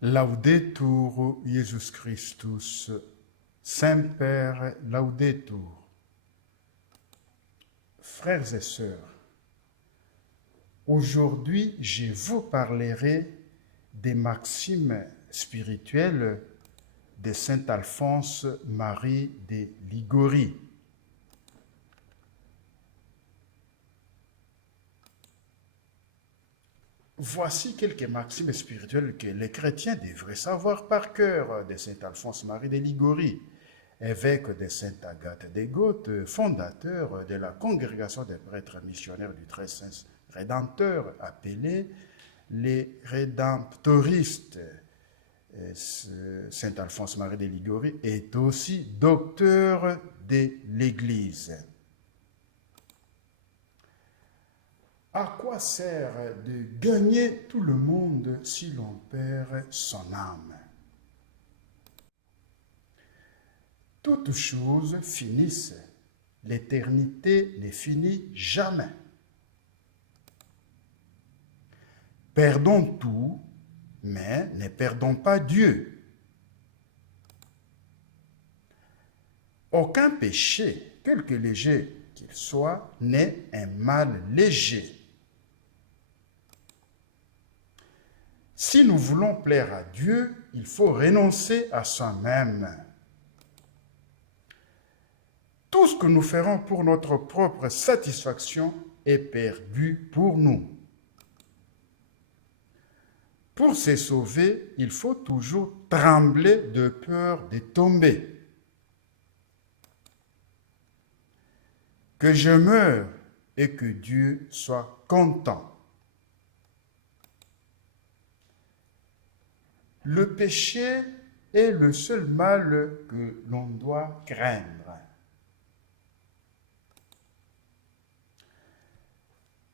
Laudetur Jesus Christus, Saint-Père Laudetur. Frères et sœurs, aujourd'hui je vous parlerai des maximes spirituelles de Saint Alphonse Marie de Liguori. Voici quelques maximes spirituelles que les chrétiens devraient savoir par cœur de Saint Alphonse Marie de Liguori, évêque de Sainte Agathe des Goths, fondateur de la congrégation des prêtres missionnaires du Très Saint Rédempteur, appelés les Rédemptoristes. Saint Alphonse Marie de Liguori est aussi docteur de l'Église. À quoi sert de gagner tout le monde si l'on perd son âme? Toutes choses finissent, l'éternité ne finit jamais. Perdons tout, mais ne perdons pas Dieu. Aucun péché, quelque léger qu'il soit, n'est un mal léger. Si nous voulons plaire à Dieu, il faut renoncer à soi-même. Tout ce que nous ferons pour notre propre satisfaction est perdu pour nous. Pour se sauver, il faut toujours trembler de peur de tomber. Que je meure et que Dieu soit content. Le péché est le seul mal que l'on doit craindre.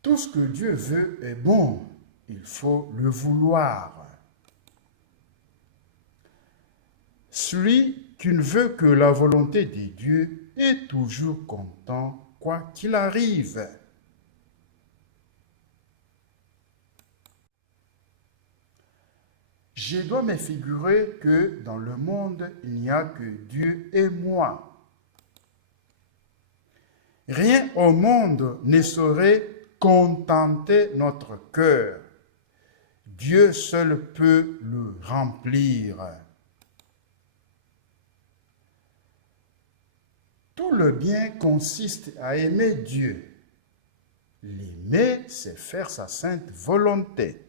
Tout ce que Dieu veut est bon, il faut le vouloir. Celui qui ne veut que la volonté de Dieu est toujours content, quoi qu'il arrive. Je dois me figurer que dans le monde, il n'y a que Dieu et moi. Rien au monde ne saurait contenter notre cœur. Dieu seul peut le remplir. Tout le bien consiste à aimer Dieu. L'aimer, c'est faire sa sainte volonté.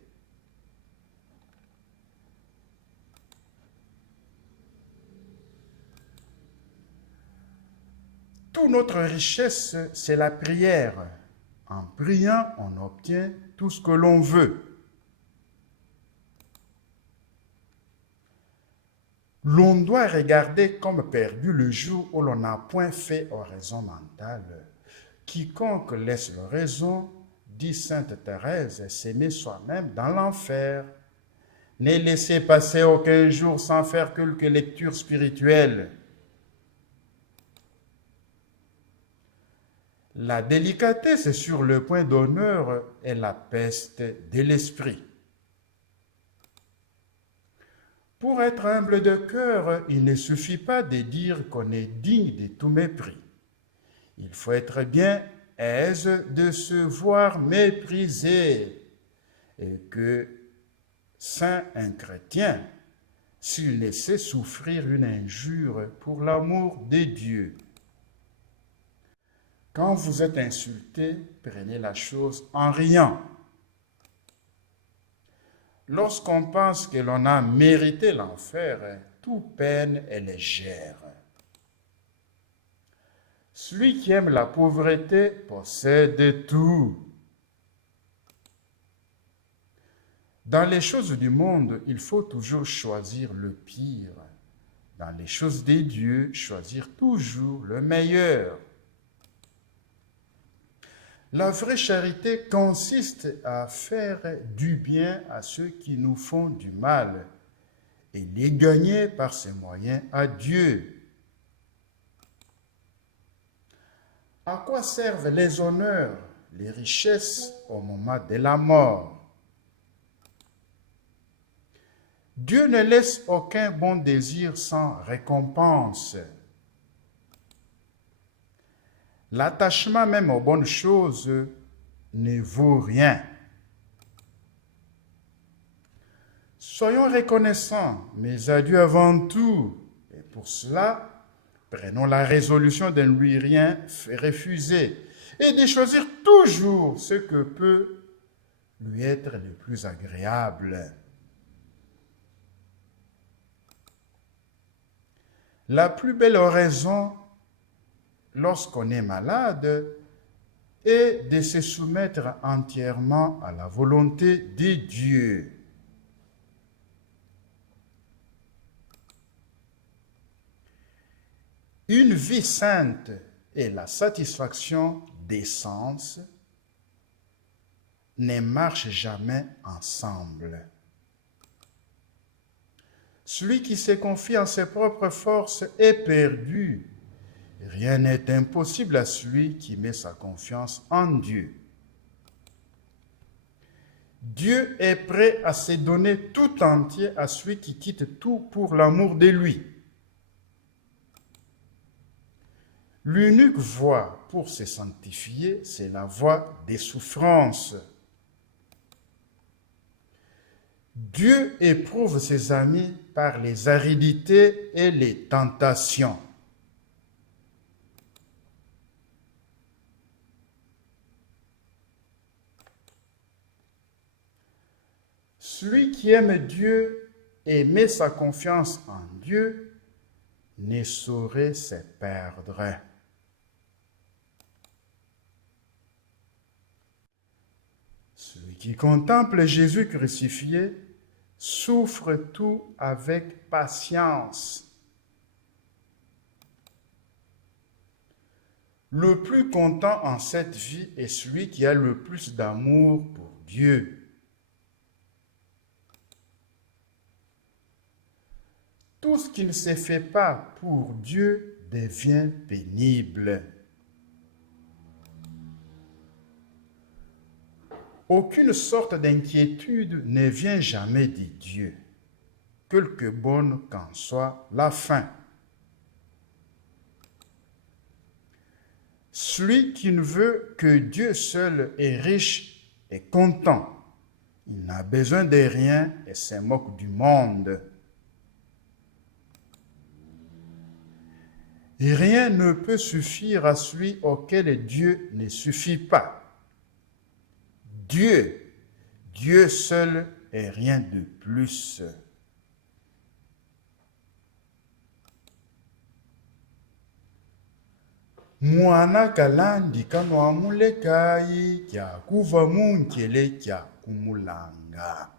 Toute notre richesse, c'est la prière. En priant, on obtient tout ce que l'on veut. L'on doit regarder comme perdu le jour où l'on n'a point fait oraison mentale. Quiconque laisse l'oraison, dit Sainte Thérèse, s'aimer soi-même dans l'enfer. Ne laissez passer aucun jour sans faire quelque lecture spirituelle. La délicatesse sur le point d'honneur est la peste de l'esprit. Pour être humble de cœur, il ne suffit pas de dire qu'on est digne de tout mépris. Il faut être bien aise de se voir méprisé et que, saint un chrétien, s'il laissait souffrir une injure pour l'amour de Dieu. Quand vous êtes insulté, prenez la chose en riant. Lorsqu'on pense que l'on a mérité l'enfer, toute peine est légère. Celui qui aime la pauvreté possède tout. Dans les choses du monde, il faut toujours choisir le pire. Dans les choses des dieux, choisir toujours le meilleur. La vraie charité consiste à faire du bien à ceux qui nous font du mal et les gagner par ces moyens à Dieu. À quoi servent les honneurs, les richesses au moment de la mort? Dieu ne laisse aucun bon désir sans récompense. L'attachement même aux bonnes choses ne vaut rien. Soyons reconnaissants, mais à Dieu avant tout. Et pour cela, prenons la résolution de ne lui rien refuser et de choisir toujours ce que peut lui être le plus agréable. La plus belle raison lorsqu'on est malade est de se soumettre entièrement à la volonté de Dieu. Une vie sainte et la satisfaction des sens ne marchent jamais ensemble. Celui qui se confie en ses propres forces est perdu. Rien n'est impossible à celui qui met sa confiance en Dieu. Dieu est prêt à se donner tout entier à celui qui quitte tout pour l'amour de lui. L'unique voie pour se sanctifier, c'est la voie des souffrances. Dieu éprouve ses amis par les aridités et les tentations. Celui qui aime Dieu et met sa confiance en Dieu ne saurait se perdre. Celui qui contemple Jésus crucifié souffre tout avec patience. Le plus content en cette vie est celui qui a le plus d'amour pour Dieu. Tout ce qui ne se fait pas pour Dieu devient pénible. Aucune sorte d'inquiétude ne vient jamais de Dieu, quelque bonne qu'en soit la fin. Celui qui ne veut que Dieu seul est riche et content. Il n'a besoin de rien et se moque du monde. Et rien ne peut suffire à celui auquel Dieu ne suffit pas. Dieu seul et rien de plus. Mwana kalandi kanwa mulekai kya kuva munkele kya kumulanga.